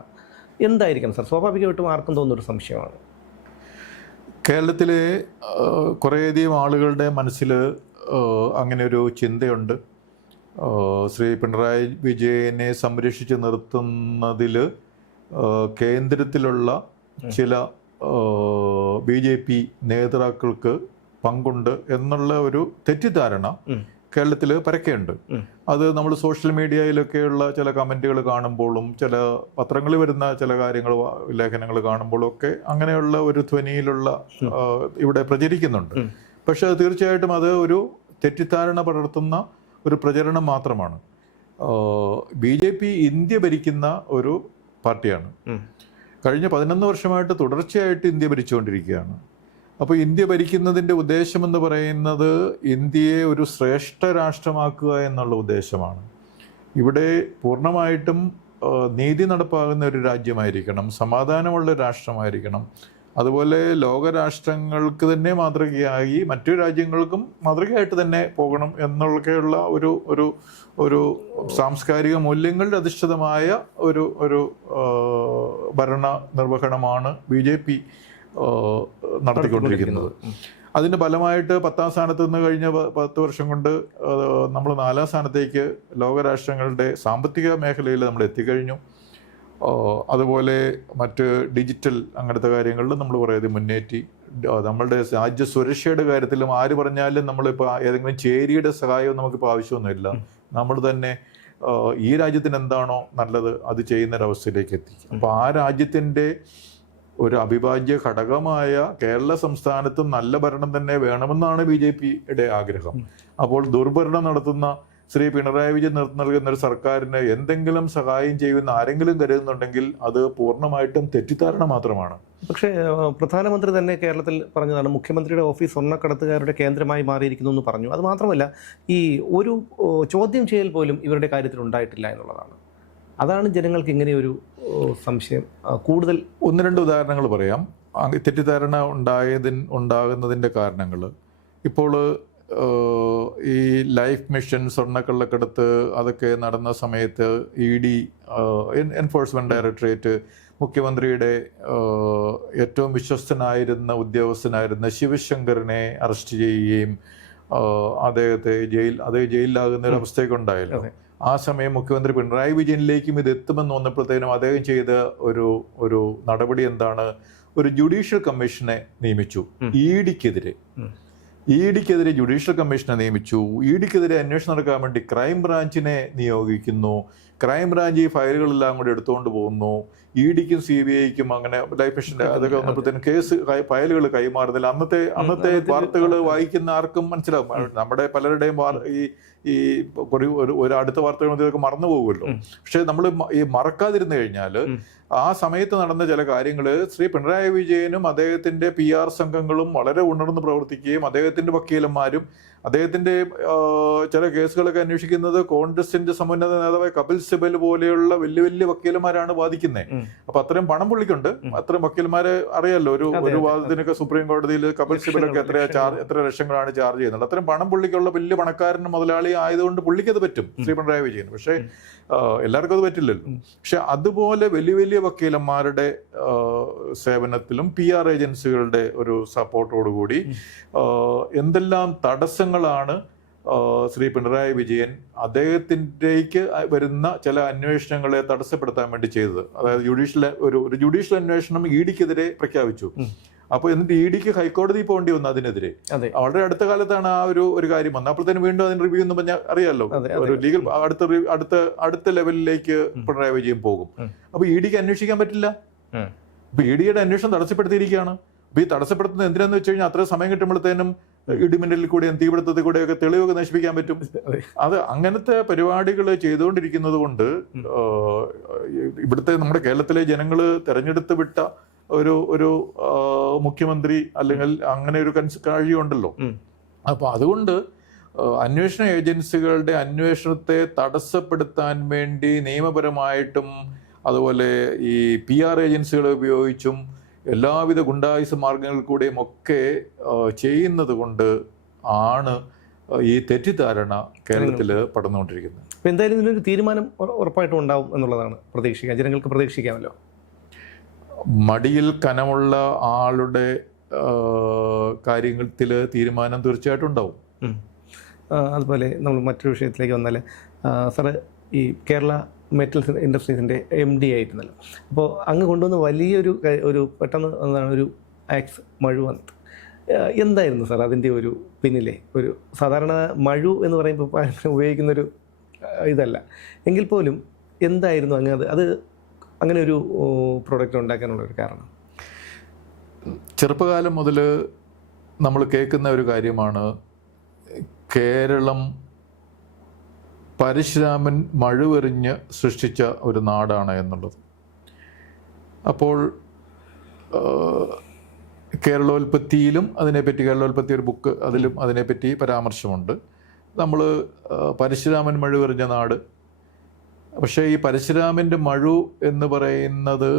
എന്തായിരിക്കും സാർ? സ്വാഭാവികമായിട്ടും ആർക്കും തോന്നുന്നൊരു സംശയമാണ്. കേരളത്തിലെ കുറേയധികം ആളുകളുടെ മനസ്സിൽ അങ്ങനെ ഒരു ചിന്തയുണ്ട്. ശ്രീ പിണറായി വിജയനെ സംരക്ഷിച്ച് നിർത്തുന്നതിൽ കേന്ദ്രത്തിലുള്ള ചില ബി ജെ പി നേതാക്കൾക്ക് പങ്കുണ്ട് എന്നുള്ള ഒരു തെറ്റിദ്ധാരണ. കേരളത്തിൽ പരക്കെയുണ്ട്. അത് നമ്മൾ സോഷ്യൽ മീഡിയയിലൊക്കെയുള്ള ചില കമന്റുകൾ കാണുമ്പോഴും ചില പത്രങ്ങളിൽ വരുന്ന ചില കാര്യങ്ങൾ ലേഖനങ്ങൾ കാണുമ്പോഴും ഒക്കെ അങ്ങനെയുള്ള ഒരു ധ്വനിയിലുള്ള ഇവിടെ പ്രചരിക്കുന്നുണ്ട്. പക്ഷെ പക്ഷേ തീർച്ചയായിട്ടും അത് ഒരു തെറ്റിദ്ധാരണ പടർത്തുന്ന ഒരു പ്രചരണം മാത്രമാണ്. ബി ജെ പി ഇന്ത്യ ഭരിക്കുന്ന ഒരു പാർട്ടിയാണ്. കഴിഞ്ഞ പതിനൊന്ന് വർഷമായിട്ട് തുടർച്ചയായിട്ട് ഇന്ത്യ ഭരിച്ചുകൊണ്ടിരിക്കുകയാണ്. അപ്പോൾ ഇന്ത്യ ഭരിക്കുന്നതിന്റെ ഉദ്ദേശമെന്ന് പറയുന്നത് ഇന്ത്യയെ ഒരു ശ്രേഷ്ഠ രാഷ്ട്രമാക്കുക എന്നുള്ള ഉദ്ദേശമാണ്. ഇവിടെ പൂർണമായിട്ടും നീതി നടപ്പാകുന്ന ഒരു രാജ്യമായിരിക്കണം സമാധാനമുള്ള രാഷ്ട്രമായിരിക്കണം. അതുപോലെ ലോകരാഷ്ട്രങ്ങൾക്ക് തന്നെ മാതൃകയായി മറ്റു രാജ്യങ്ങൾക്കും മാതൃകയായിട്ട് തന്നെ പോകണം എന്നുള്ളൊക്കെയുള്ള ഒരു ഒരു ഒരു സാംസ്കാരിക മൂല്യങ്ങളുടെ അധിഷ്ഠിതമായ ഒരു ഒരു ഭരണ നിർവഹണമാണ് ബി ജെ പി നടത്തിക്കൊണ്ടിരിക്കുന്നത്. അതിന്റെ ഫലമായിട്ട് പത്താം സ്ഥാനത്ത് നിന്ന് കഴിഞ്ഞ പത്ത് വർഷം കൊണ്ട് നമ്മൾ നാലാം സ്ഥാനത്തേക്ക് ലോകരാഷ്ട്രങ്ങളുടെ സാമ്പത്തിക മേഖലയിൽ നമ്മൾ എത്തിക്കഴിഞ്ഞു. അതുപോലെ മറ്റ് ഡിജിറ്റൽ അങ്ങനത്തെ കാര്യങ്ങളിൽ നമ്മൾ കുറേയധികം മുന്നേറ്റി. നമ്മളുടെ രാജ്യ സുരക്ഷയുടെ കാര്യത്തിലും ആര് പറഞ്ഞാലും നമ്മളിപ്പോൾ ഏതെങ്കിലും ചേരിയുടെ സഹായം നമുക്കിപ്പോൾ ആവശ്യമൊന്നുമില്ല. നമ്മൾ തന്നെ ഈ രാജ്യത്തിന് എന്താണോ നല്ലത് അത് ചെയ്യുന്നൊരവസ്ഥയിലേക്ക് എത്തി. അപ്പോൾ ആ രാജ്യത്തിന്റെ ഒരു അവിഭാജ്യ ഘടകമായ കേരള സംസ്ഥാനത്തും നല്ല ഭരണം തന്നെ വേണമെന്നാണ് ബി ജെ പിയുടെ ആഗ്രഹം. അപ്പോൾ ദുർഭരണം നടത്തുന്ന ശ്രീ പിണറായി വിജയൻ നൽകുന്ന ഒരു സർക്കാരിന് എന്തെങ്കിലും സഹായം ചെയ്യുമെന്ന് ആരെങ്കിലും കരുതുന്നുണ്ടെങ്കിൽ അത് പൂർണമായിട്ടും തെറ്റിദ്ധാരണ മാത്രമാണ്. പക്ഷേ പ്രധാനമന്ത്രി തന്നെ കേരളത്തിൽ പറഞ്ഞതാണ് മുഖ്യമന്ത്രിയുടെ ഓഫീസ് സ്വർണക്കടത്തുകാരുടെ കേന്ദ്രമായി മാറിയിരിക്കുന്നു എന്ന് പറഞ്ഞു. അത് മാത്രമല്ല ഈ ഒരു ചോദ്യം ചെയ്യൽ പോലും ഇവരുടെ കാര്യത്തിൽ ഉണ്ടായിട്ടില്ല എന്നുള്ളതാണ്. അതാണ് ജനങ്ങൾക്ക് ഇങ്ങനെ ഒരു സംശയം. കൂടുതൽ ഒന്ന് രണ്ട് ഉദാഹരണങ്ങൾ പറയാം. തെറ്റിദ്ധാരണ ഉണ്ടായതിൻ ഉണ്ടാകുന്നതിന്റെ കാരണങ്ങൾ. ഇപ്പോൾ ഈ ലൈഫ് മിഷൻ സ്വർണക്കള്ളക്കടത്ത് അതൊക്കെ നടന്ന സമയത്ത് ഇ ഡി എൻഫോഴ്സ്മെന്റ് ഡയറക്ടറേറ്റ് മുഖ്യമന്ത്രിയുടെ ഏറ്റവും വിശ്വസ്തനായിരുന്ന ഉദ്യോഗസ്ഥനായിരുന്ന ശിവശങ്കറിനെ അറസ്റ്റ് ചെയ്യുകയും അദ്ദേഹത്തെ ജയിൽ അത് ജയിലിലാകുന്ന ഒരു അവസ്ഥയൊക്കെ ഉണ്ടായല്ലോ. അതെ. ആ സമയം മുഖ്യമന്ത്രി പിണറായി വിജയനിലേക്കും ഇത് എത്തുമെന്ന് വന്നപ്പോഴത്തേനും അദ്ദേഹം ചെയ്ത ഒരു ഒരു നടപടി എന്താണ്? ഒരു ജുഡീഷ്യൽ കമ്മീഷനെ നിയമിച്ചു. ഇ ഡിക്കെതിരെ. ഇ ഡിക്കെതിരെ ജുഡീഷ്യൽ കമ്മീഷനെ നിയമിച്ചു. ഇ ഡിക്കെതിരെ അന്വേഷണം നടക്കാൻ വേണ്ടി ക്രൈം ബ്രാഞ്ചിനെ നിയോഗിക്കുന്നു. ക്രൈം ബ്രാഞ്ച് ഈ ഫയലുകളെല്ലാം കൂടി എടുത്തുകൊണ്ട് പോകുന്നു. ഇ ഡിക്കും സി ബി ഐക്കും അങ്ങനെ ലൈഫ് മിഷന്റെ അതൊക്കെ വന്നപ്പോഴത്തേനും കേസ് ഫയലുകൾ കൈമാറുന്നില്ല. അന്നത്തെ അന്നത്തെ വാർത്തകൾ വായിക്കുന്ന ആർക്കും മനസ്സിലാവും. നമ്മുടെ പലരുടെയും വാർ- ഈ ഈ ഒരു ഒരു- ഒരു അടുത്ത വാർത്തകൾ ഇതൊക്കെ മറന്നു പോകുമല്ലോ. പക്ഷെ നമ്മൾ ഈ മറക്കാതിരുന്നു കഴിഞ്ഞാൽ ആ സമയത്ത് നടന്ന ചില കാര്യങ്ങൾ ശ്രീ പിണറായി വിജയനും അദ്ദേഹത്തിന്റെ പി ആർ സംഘങ്ങളും വളരെ ഉണർന്ന് പ്രവർത്തിക്കുകയും അദ്ദേഹത്തിന്റെ വക്കീലന്മാരും അദ്ദേഹത്തിന്റെ ചില കേസുകളൊക്കെ അന്വേഷിക്കുന്നത് കോൺഗ്രസിന്റെ സമുന്നത നേതാവായ കപിൽ സിബൽ പോലെയുള്ള വലിയ വലിയ വക്കീലന്മാരാണ് വാദിക്കുന്നത്. അപ്പൊ അത്രയും പണം പുള്ളിക്കുണ്ട്. അത്രയും വക്കീലന്മാരെ അറിയാലോ? ഒരു ഒരു വാദത്തിനൊക്കെ സുപ്രീം കോടതിയിൽ കപിൽ സിബലൊക്കെ എത്ര ചാർജ് എത്ര ലക്ഷങ്ങളാണ് ചാർജ് ചെയ്യുന്നത്. അത്രയും പണം പുള്ളിക്കുള്ള വലിയ പണക്കാരന് മുതലാളി ആയതുകൊണ്ട് പുള്ളിക്ക് അത് പറ്റും ശ്രീ പിണറായി വിജയൻ പക്ഷേ. എല്ലാവർക്കും അത് പറ്റില്ലല്ലോ. പക്ഷെ അതുപോലെ വലിയ വലിയ വക്കീലന്മാരുടെ സേവനത്തിലും പി ആർ ഏജൻസികളുടെ ഒരു സപ്പോർട്ടോടുകൂടി എന്തെല്ലാം തടസ്സങ്ങൾ തടസ്സങ്ങളാണ് ശ്രീ പിണറായി വിജയൻ അദ്ദേഹത്തിന്റെക്ക് വരുന്ന ചില അന്വേഷണങ്ങളെ തടസ്സപ്പെടുത്താൻ വേണ്ടി ചെയ്തത്. അതായത് ജുഡീഷ്യൽ ഒരു ഒരു ജുഡീഷ്യൽ അന്വേഷണം ഇ ഡിക്കെതിരെ പ്രഖ്യാപിച്ചു. അപ്പോൾ എന്നിട്ട് ഇ ഡിക്ക് ഹൈക്കോടതി പോകേണ്ടി വന്നു അതിനെതിരെ. അതെ. വളരെ അടുത്ത കാലത്താണ് ആ ഒരു ഒരു കാര്യം വന്നത്. അപ്പോഴത്തേനും വീണ്ടും അതിന് റിവ്യൂ എന്ന് പറഞ്ഞാൽ അതെ. ഒരു ലീഗൽ അടുത്ത അടുത്ത അടുത്ത ലെവലിലേക്ക്. പിണറായി വിജയൻ പോകും. അപ്പോൾ അപ്പൊ ഇ ഡിക്ക് അന്വേഷിക്കാൻ പറ്റില്ല. ഉം. ഇ ഡിയുടെ അന്വേഷണം തടസ്സപ്പെടുത്തിയിരിക്കുകയാണ്. അപ്പൊ ഈ തടസ്സപ്പെടുത്തുന്നത് എന്തിനാന്ന് വെച്ച് കഴിഞ്ഞാൽ അത്ര സമയം കിട്ടുമ്പോഴത്തേനും ഇടിമിന്നലിൽ കൂടെയും തീപിടുത്തത്തിൽ കൂടെയൊക്കെ തെളിവൊക്കെ നശിപ്പിക്കാൻ പറ്റും? അത് അങ്ങനത്തെ പരിപാടികൾ ചെയ്തുകൊണ്ടിരിക്കുന്നത് കൊണ്ട് ഇവിടുത്തെ നമ്മുടെ കേരളത്തിലെ ജനങ്ങൾ തെരഞ്ഞെടുത്ത് വിട്ട ഒരു ഒരു മുഖ്യമന്ത്രി അല്ലെങ്കിൽ അങ്ങനെ ഒരു കൺസ് കഴിയുണ്ടല്ലോ അപ്പോൾ അപ്പൊ അതുകൊണ്ട് അന്വേഷണ ഏജൻസികളുടെ അന്വേഷണത്തെ തടസ്സപ്പെടുത്താൻ വേണ്ടി നിയമപരമായിട്ടും അതുപോലെ ഈ പി ആർ ഏജൻസികളെ ഉപയോഗിച്ചും എല്ലാവിധ ഗുണ്ടായുസ മാർഗങ്ങളിൽ കൂടെയും ഒക്കെ ചെയ്യുന്നത് കൊണ്ട് ആണ് ഈ തെറ്റിദ്ധാരണ കേരളത്തിൽ പടന്നുകൊണ്ടിരിക്കുന്നത് അപ്പോൾ എന്തായാലും ഇതിനൊരു തീരുമാനം ഉറപ്പായിട്ടും ഉണ്ടാവും എന്നുള്ളതാണ് പ്രതീക്ഷിക്കാം ജനങ്ങൾക്ക് പ്രതീക്ഷിക്കാമല്ലോ. മടിയിൽ കനമുള്ള ആളുടെ കാര്യത്തിൽ തീരുമാനം തീർച്ചയായിട്ടും ഉണ്ടാവും. അതുപോലെ നമ്മൾ മറ്റൊരു വിഷയത്തിലേക്ക് വന്നാൽ സാറ് ഈ കേരള മെറ്റൽസ് ഇൻഡസ്ട്രീസിന്റെ എം ഡി ആയിരുന്നല്ലോ. അപ്പോൾ അങ്ങ് കൊണ്ടുവന്ന വലിയൊരു ഒരു പെട്ടെന്ന് എന്താണ് ഒരു ആക്സ് മഴ വന്നത്. എന്തായിരുന്നു സാർ അതിന്റെ ഒരു പിന്നിലെ? ഒരു സാധാരണ മഴു എന്ന് പറയുമ്പോൾ ഉപയോഗിക്കുന്നൊരു ഇതല്ല. എങ്കിൽ പോലും എന്തായിരുന്നു അങ്ങ് അത്? അത് അങ്ങനെ ഒരു പ്രോഡക്റ്റ് ഉണ്ടാക്കാനുള്ള ഒരു കാരണം. ചെറുപ്പകാലം മുതൽ നമ്മൾ കേൾക്കുന്ന ഒരു കാര്യമാണ് കേരളം പരശുരാമൻ മഴുവെറിഞ്ഞ് സൃഷ്ടിച്ച ഒരു നാടാണ് എന്നുള്ളത്. അപ്പോൾ കേരളോൽപ്പത്തിയിലും അതിനെപ്പറ്റി കേരളോൽപ്പത്തി ഒരു ബുക്ക് അതിലും അതിനെപ്പറ്റി പരാമർശമുണ്ട്. നമ്മൾ പരശുരാമൻ മഴുവെറിഞ്ഞ നാട്. പക്ഷേ ഈ പരശുരാമന്റെ മഴു എന്ന് പറയുന്നത്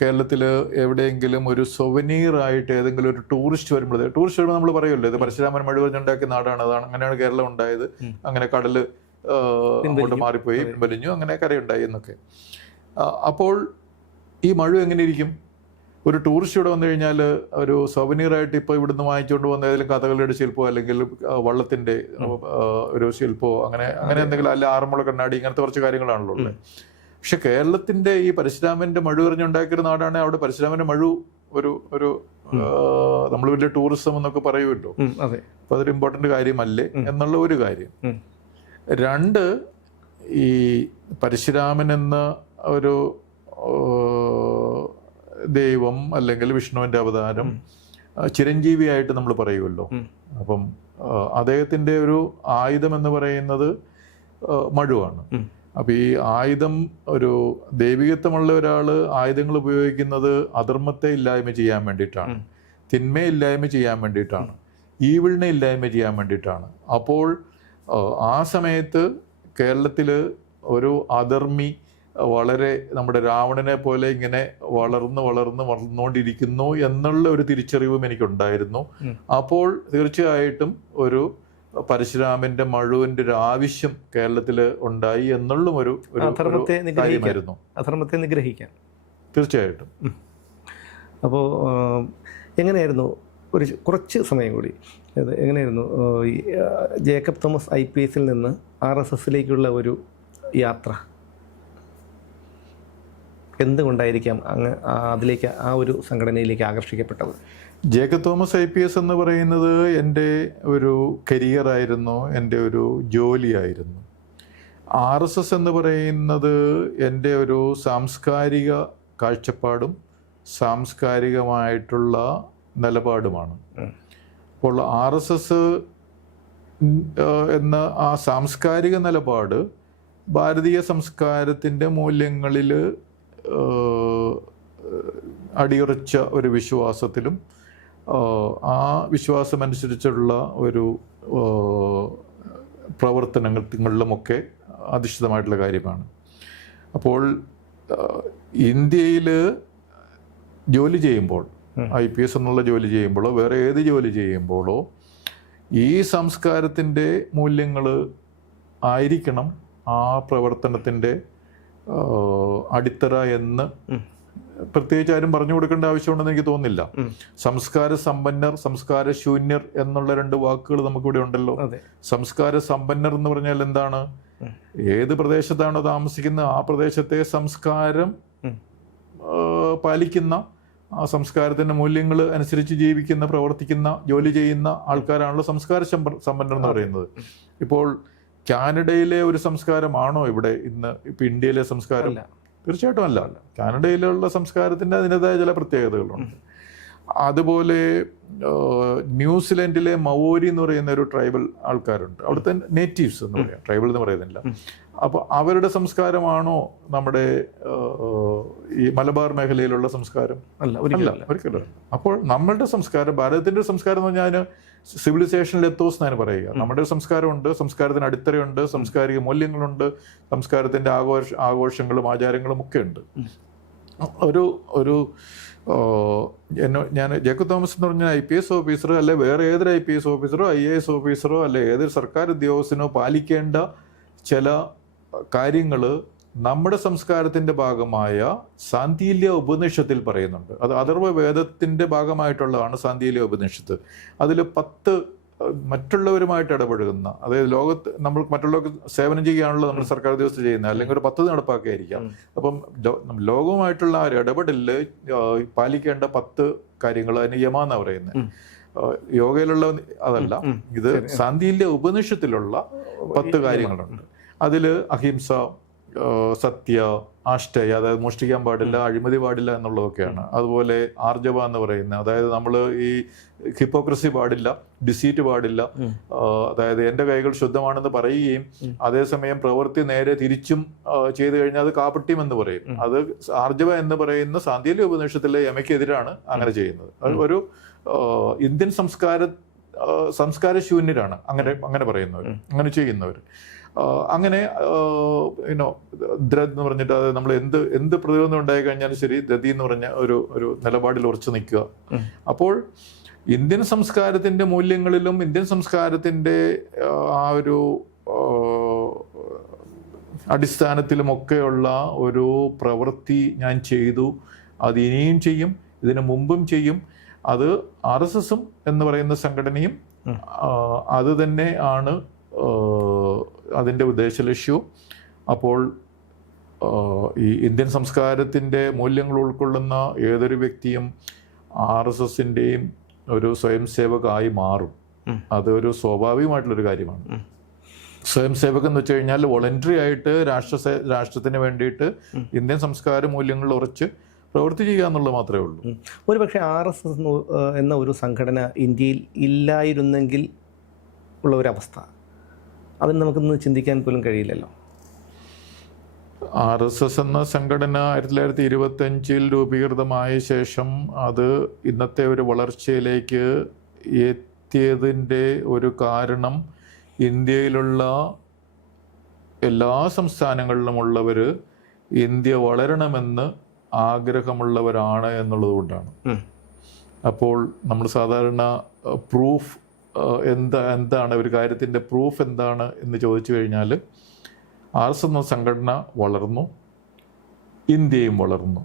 കേരളത്തിൽ എവിടെയെങ്കിലും ഒരു സൊവനീറായിട്ട് ഏതെങ്കിലും ഒരു ടൂറിസ്റ്റ് വരുമ്പോൾ ടൂറിസ്റ്റ് വരുമ്പോൾ നമ്മൾ പറയുമല്ലോ ഇത് പരശുരാമൻ മഴ പറഞ്ഞുണ്ടാക്കിയ നാടാണ് അതാണ് അങ്ങനെയാണ് കേരളം ഉണ്ടായത് അങ്ങനെ കടൽ ആ, അങ്ങോട്ട്. മാറിപ്പോയി. പിൻവലിഞ്ഞു. അങ്ങനെ കരയുണ്ടായി എന്നൊക്കെ. അപ്പോൾ ഈ മഴ എങ്ങനെ ഇരിക്കും? ഒരു ടൂറിസ്റ്റ് ഇവിടെ വന്നു കഴിഞ്ഞാൽ ഒരു സൗവനീറായിട്ട് ആയിട്ട് ഇപ്പോൾ ഇവിടുന്ന് വാങ്ങിച്ചുകൊണ്ട് വന്ന ഏതെങ്കിലും കഥകളിയുടെ ശില്പമോ അല്ലെങ്കിൽ വള്ളത്തിന്റെ വള്ളത്തിന്റെ ഒരു ശില്പമോ അങ്ങനെ അങ്ങനെ എന്തെങ്കിലും അല്ല ആറന്മുള കണ്ണാടി ഇങ്ങനത്തെ കുറച്ച് കാര്യങ്ങളാണല്ലോ ഉള്ളത് പക്ഷെ കേരളത്തിന്റെ ഈ പരശുരാമന്റെ മഴു എറിഞ്ഞുണ്ടാക്കിയൊരു നാടാണ് അവിടെ പരശുരാമന്റെ മഴു ഒരു ഒരു നമ്മൾ വലിയ ടൂറിസം എന്നൊക്കെ പറയുമല്ലോ. അതെ. അപ്പൊ അതൊരു ഇമ്പോർട്ടന്റ് കാര്യമല്ലേ എന്നുള്ള ഒരു കാര്യം. രണ്ട് ഈ പരശുരാമൻ എന്ന ഒരു ദൈവം അല്ലെങ്കിൽ വിഷ്ണുവിന്റെ അവതാരം ചിരഞ്ജീവിയായിട്ട് നമ്മൾ പറയുമല്ലോ. അപ്പം അദ്ദേഹത്തിന്റെ ഒരു ആയുധം എന്ന് പറയുന്നത് മഴുവാണ് അപ്പം ഈ ആയുധം ഒരു ദൈവികത്വമുള്ള ഒരാൾ ആയുധങ്ങൾ ഉപയോഗിക്കുന്നത് അധർമ്മത്തെ ഇല്ലായ്മ ചെയ്യാൻ വേണ്ടിയിട്ടാണ്. തിന്മയില്ലായ്മ തിന്മയെ ഇല്ലായ്മ ചെയ്യാൻ വേണ്ടിയിട്ടാണ്. ഈവിളിനെ ഇല്ലായ്മ ചെയ്യാൻ വേണ്ടിയിട്ടാണ്. അപ്പോൾ ആ, സമയത്ത് കേരളത്തിൽ ഒരു അധർമ്മി വളരെ നമ്മുടെ രാവണനെ പോലെ ഇങ്ങനെ വളർന്ന് വളർന്ന് വളർന്നുകൊണ്ടിരിക്കുന്നു എന്നുള്ള ഒരു തിരിച്ചറിവും എനിക്കുണ്ടായിരുന്നു. അപ്പോൾ തീർച്ചയായിട്ടും ഒരു പരശുരാമന്റെ മഴുവിന്റെ ഒരു ആവശ്യം കേരളത്തിൽ ഉണ്ടായി എന്നുള്ളും ഒരു അധർമ്മത്തെ കാര്യമായിരുന്നു. അധർമ്മത്തെ നിഗ്രഹിക്കാൻ. തീർച്ചയായിട്ടും. അപ്പോൾ എങ്ങനെയായിരുന്നു? ഒരു കുറച്ച് സമയം കൂടി. അത് എങ്ങനെയായിരുന്നു? ഈ ജേക്കബ് തോമസ് ഐ പി എസിൽ നിന്ന് ആർ എസ് എസിലേക്കുള്ള ഒരു യാത്ര. എന്തുകൊണ്ടായിരിക്കാം അങ്ങ് അതിലേക്ക് ആ ഒരു സംഘടനയിലേക്ക് ആകർഷിക്കപ്പെട്ടത്? Jacob Thomas I P S എന്ന് പറയുന്നത് എന്റെ ഒരു കരിയറായിരുന്നു എന്റെ ഒരു ജോലിയായിരുന്നു. ആർ എസ് എസ് എന്ന് പറയുന്നത് എന്റെ ഒരു സാംസ്കാരിക കാഴ്ചപ്പാടും സാംസ്കാരികമായിട്ടുള്ള നിലപാടുമാണ്. അപ്പോൾ ആർ എസ് എസ് എന്ന ആ സാംസ്കാരിക നിലപാട് ഭാരതീയ സംസ്കാരത്തിന്റെ മൂല്യങ്ങളിൽ അടിയുറച്ച ഒരു വിശ്വാസത്തിലും ആ, വിശ്വാസമനുസരിച്ചുള്ള ഒരു പ്രവർത്തനങ്ങളിലുമൊക്കെ അധിഷ്ഠിതമായിട്ടുള്ള കാര്യമാണ് അപ്പോൾ ഇന്ത്യയിൽ ജോലി ചെയ്യുമ്പോൾ. ഐ പി എസ് എന്നുള്ള ജോലി ചെയ്യുമ്പോഴോ വേറെ ഏത് ജോലി ചെയ്യുമ്പോഴോ ഈ സംസ്കാരത്തിന്റെ മൂല്യങ്ങൾ ആയിരിക്കണം ആ പ്രവർത്തനത്തിന്റെ അടിത്തറ എന്ന്. പ്രത്യേകിച്ച് ആരും പറഞ്ഞു കൊടുക്കേണ്ട ആവശ്യമുണ്ടെന്ന് എനിക്ക് തോന്നുന്നില്ല. സംസ്കാര സമ്പന്നർ സംസ്കാര ശൂന്യർ എന്നുള്ള രണ്ട് വാക്കുകൾ നമുക്കിവിടെ ഉണ്ടല്ലോ. സംസ്കാര സമ്പന്നർ എന്ന് പറഞ്ഞാൽ എന്താണ്? ഏത് പ്രദേശത്താണോ താമസിക്കുന്നത് ആ പ്രദേശത്തെ സംസ്കാരം പാലിക്കുന്ന ആ സംസ്കാരത്തിന്റെ മൂല്യങ്ങൾ അനുസരിച്ച് ജീവിക്കുന്ന പ്രവർത്തിക്കുന്ന ജോലി ചെയ്യുന്ന ആൾക്കാരാണല്ലോ സംസ്കാര സമ്പ- സമ്പന്നർ എന്ന് പറയുന്നത്. ഇപ്പോൾ കാനഡയിലെ ഒരു സംസ്കാരമാണോ ഇവിടെ ഇന്ന് ഇപ്പൊ ഇന്ത്യയിലെ സംസ്കാരം? തീർച്ചയായിട്ടും അല്ല. അല്ല. കാനഡയിലുള്ള സംസ്കാരത്തിന്റെ അതിന്റെതായ ചില പ്രത്യേകതകളുണ്ട്. അതുപോലെ ന്യൂസിലൻഡിലെ മവോരി എന്ന് പറയുന്ന ഒരു ട്രൈബൽ ആൾക്കാരുണ്ട്. അവിടുത്തെ നേറ്റീവ്സ് എന്ന് പറയാം. ട്രൈബൽ എന്ന് പറയുന്നില്ല. അപ്പോൾ അവരുടെ സംസ്കാരമാണോ നമ്മുടെ ഈ മലബാർ മേഖലയിലുള്ള സംസ്കാരം? അല്ല അല്ല ഒരിക്കലും അപ്പോൾ നമ്മളുടെ സംസ്കാരം ഭാരതത്തിന്റെ സംസ്കാരം എന്ന് പറഞ്ഞാൽ സിവിലൈസേഷനിൽ എത്തോസ് എന്നാണ് പറയുക. നമ്മുടെ ഒരു സംസ്കാരമുണ്ട് സംസ്കാരത്തിന് അടിത്തറയുണ്ട് സാംസ്കാരിക മൂല്യങ്ങളുണ്ട് സംസ്കാരത്തിന്റെ ആഘോഷ ആഘോഷങ്ങളും ആചാരങ്ങളും ഒക്കെ ഉണ്ട്. ഒരു ഒരു എന്നോ ഞാൻ ജേക്കബ് തോമസ് എന്ന് പറഞ്ഞ ഐ പി എസ് ഓഫീസറോ അല്ലെ വേറെ ഏതൊരു ഐ പി എസ് ഓഫീസറോ ഐ എ എസ് ഓഫീസറോ അല്ലെ ഏതൊരു സർക്കാർ ഉദ്യോഗസ്ഥനോ പാലിക്കേണ്ട ചില കാര്യങ്ങൾ നമ്മുടെ സംസ്കാരത്തിന്റെ ഭാഗമായ സാന്തില്യ ഉപനിഷത്തിൽ പറയുന്നുണ്ട്. അത് അഥർവ വേദത്തിന്റെ ഭാഗമായിട്ടുള്ളതാണ് സാന്തില്യ ഉപനിഷത്ത്. അതിൽ പത്ത് മറ്റുള്ളവരുമായിട്ട് ഇടപഴകുന്ന അതായത് ലോകത്ത് നമ്മൾ മറ്റുള്ളവർക്ക് സേവനം ചെയ്യാനുള്ള നമ്മൾ സർക്കാർ ഉദ്യോഗസ്ഥർ ചെയ്യുന്നത് അല്ലെങ്കിൽ ഒരു പദ്ധതി നടപ്പാക്കിയായിരിക്കാം ആയിരിക്കാം അപ്പം ലോകവുമായിട്ടുള്ള ആ ഒരു ഇടപെടലിൽ പാലിക്കേണ്ട പത്ത് കാര്യങ്ങൾ അതിന് യമ എന്നാണ് പറയുന്നത് യോഗയിലുള്ള അതല്ല. ഇത് സാന്തിയിലെ ഉപനിഷത്തിലുള്ള പത്ത് കാര്യങ്ങളുണ്ട്. അതിൽ അഹിംസ സത്യ ആഷ്ടയ അതായത് മോഷ്ടിക്കാൻ പാടില്ല അഴിമതി പാടില്ല എന്നുള്ളതൊക്കെയാണ്. അതുപോലെ ആർജവ എന്ന് പറയുന്ന അതായത് നമ്മൾ ഈ ഹിപ്പോക്രസി പാടില്ല ഡിസീറ്റ് പാടില്ല അതായത് എന്റെ കൈകൾ ശുദ്ധമാണെന്ന് പറയുകയും അതേസമയം പ്രവൃത്തി നേരെ തിരിച്ചും ചെയ്തു കഴിഞ്ഞാൽ അത് കാപട്യം എന്ന് പറയും. അത് ആർജവ എന്ന് പറയുന്ന സാന്തിയിലെ ഉപനിഷത്തിലെ യമയ്ക്കെതിരാണ് അങ്ങനെ ചെയ്യുന്നത്. ഒരു ഇന്ത്യൻ സംസ്കാര സംസ്കാരശൂന്യരാണ് അങ്ങനെ അങ്ങനെ പറയുന്നവർ അങ്ങനെ ചെയ്യുന്നവർ അങ്ങനെ യുനോ ദ്രദ് എന്ന് പറഞ്ഞിട്ട് അത് നമ്മൾ എന്ത് എന്ത് പ്രതിരോധം ഉണ്ടായി കഴിഞ്ഞാലും ശരി ദ്രതി എന്ന് പറഞ്ഞ ഒരു ഒരു നിലപാടിൽ ഉറച്ചു നിൽക്കുക. അപ്പോൾ ഇന്ത്യൻ സംസ്കാരത്തിന്റെ മൂല്യങ്ങളിലും ഇന്ത്യൻ സംസ്കാരത്തിന്റെ ആ, ഒരു അടിസ്ഥാനത്തിലുമൊക്കെയുള്ള ഒരു പ്രവൃത്തി ഞാൻ ചെയ്തു. അത് ഇനിയും ചെയ്യും ഇതിനു മുമ്പും ചെയ്യും. അത് ആർ എസ് എസും എന്ന് പറയുന്ന സംഘടനയും അത് തന്നെ ആണ് അതിന്റെ ഉദ്ദേശലക്ഷ്യവും അപ്പോൾ ഈ ഇന്ത്യൻ സംസ്കാരത്തിന്റെ മൂല്യങ്ങൾ ഉൾക്കൊള്ളുന്ന ഏതൊരു വ്യക്തിയും ആർ എസ് എസിന്റെയും ഒരു സ്വയം സേവകമായി മാറും. അതൊരു സ്വാഭാവികമായിട്ടുള്ളൊരു കാര്യമാണ്. സ്വയം സേവകം എന്ന് വെച്ച് കഴിഞ്ഞാൽ വോളണ്ടറി ആയിട്ട് രാഷ്ട്ര രാഷ്ട്രത്തിന് വേണ്ടിയിട്ട് ഇന്ത്യൻ സംസ്കാര മൂല്യങ്ങൾ ഉറച്ച് പ്രവൃത്തി ചെയ്യുക എന്നുള്ളത് മാത്രമേ ഉള്ളൂ. ഒരു പക്ഷേ ആർ എസ് എസ് എന്ന ഒരു സംഘടന ഇന്ത്യയിൽ ഇല്ലായിരുന്നെങ്കിൽ ഉള്ള ഒരവസ്ഥ അതിന് നമുക്കൊന്ന് ചിന്തിക്കാൻ പോലും കഴിയില്ലല്ലോ. ആർ എസ് എസ് എന്ന സംഘടന ആയിരത്തി തൊള്ളായിരത്തി ഇരുപത്തി അഞ്ചിൽ രൂപീകൃതമായ ശേഷം അത് ഇന്നത്തെ ഒരു വളർച്ചയിലേക്ക് എത്തിയതിന്റെ ഒരു കാരണം ഇന്ത്യയിലുള്ള എല്ലാ സംസ്ഥാനങ്ങളിലുമുള്ളവർ ഇന്ത്യ വളരണമെന്ന് ആഗ്രഹമുള്ളവരാണ് എന്നുള്ളത് കൊണ്ടാണ്. അപ്പോൾ നമ്മൾ സാധാരണ പ്രൂഫ് എന്താ എന്താണ് ഒരു കാര്യത്തിന്റെ പ്രൂഫ് എന്താണ് എന്ന് ചോദിച്ചു കഴിഞ്ഞാൽ ആർ എസ് എന്ന സംഘടന വളർന്നു ഇന്ത്യയും വളർന്നു.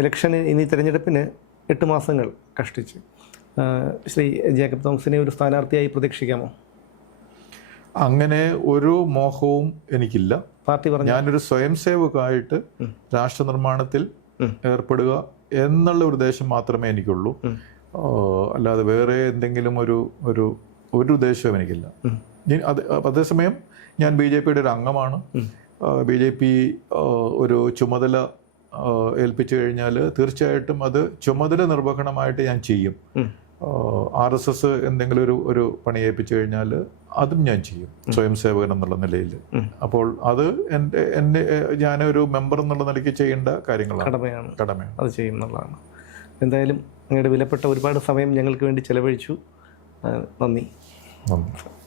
ഇലക്ഷൻ ഇനി തിരഞ്ഞെടുപ്പിന് എട്ട് മാസങ്ങൾ കഷ്ടിച്ച്. ശ്രീ ജേക്കബ് തോമസിനെ ഒരു സ്ഥാനാർത്ഥിയായി പ്രതീക്ഷിക്കാമോ? അങ്ങനെ ഒരു മോഹവും എനിക്കില്ല. പാർട്ടി പറഞ്ഞു? ഞാനൊരു സ്വയം സേവകമായിട്ട് രാഷ്ട്ര നിർമ്മാണത്തിൽ ഏർപ്പെടുക എന്നുള്ള ഒരു ഉദ്ദേശം മാത്രമേ എനിക്കുള്ളൂ. അല്ലാതെ വേറെ എന്തെങ്കിലും ഒരു ഒരു ഒരു ഉദ്ദേശവും എനിക്കില്ല. അത് അതേസമയം ഞാൻ ബി ജെ പിയുടെ ഒരു അംഗമാണ്. ബി ജെ പി ഒരു ചുമതല ഏൽപ്പിച്ചു കഴിഞ്ഞാൽ തീർച്ചയായിട്ടും അത് ചുമതല നിർവഹണമായിട്ട് ഞാൻ ചെയ്യും. ആർ എസ് എസ് എന്തെങ്കിലും ഒരു ഒരു പണി ഏൽപ്പിച്ചു കഴിഞ്ഞാൽ അതും ഞാൻ ചെയ്യും സ്വയം സേവകൻ എന്നുള്ള നിലയിൽ. അപ്പോൾ അത് എന്റെ എന്നെ ഞാനൊരു മെമ്പർ എന്നുള്ള നിലയ്ക്ക് ചെയ്യേണ്ട കാര്യങ്ങളാണ്. കടമയാണ്. കടമയാണ്. അത് ചെയ്യുന്നുള്ളതാണ് എന്തായാലും അങ്ങയുടെ വിലപ്പെട്ട ഒരുപാട് സമയം ഞങ്ങൾക്ക് വേണ്ടി ചെലവഴിച്ചു. നന്ദി. നന്ദി.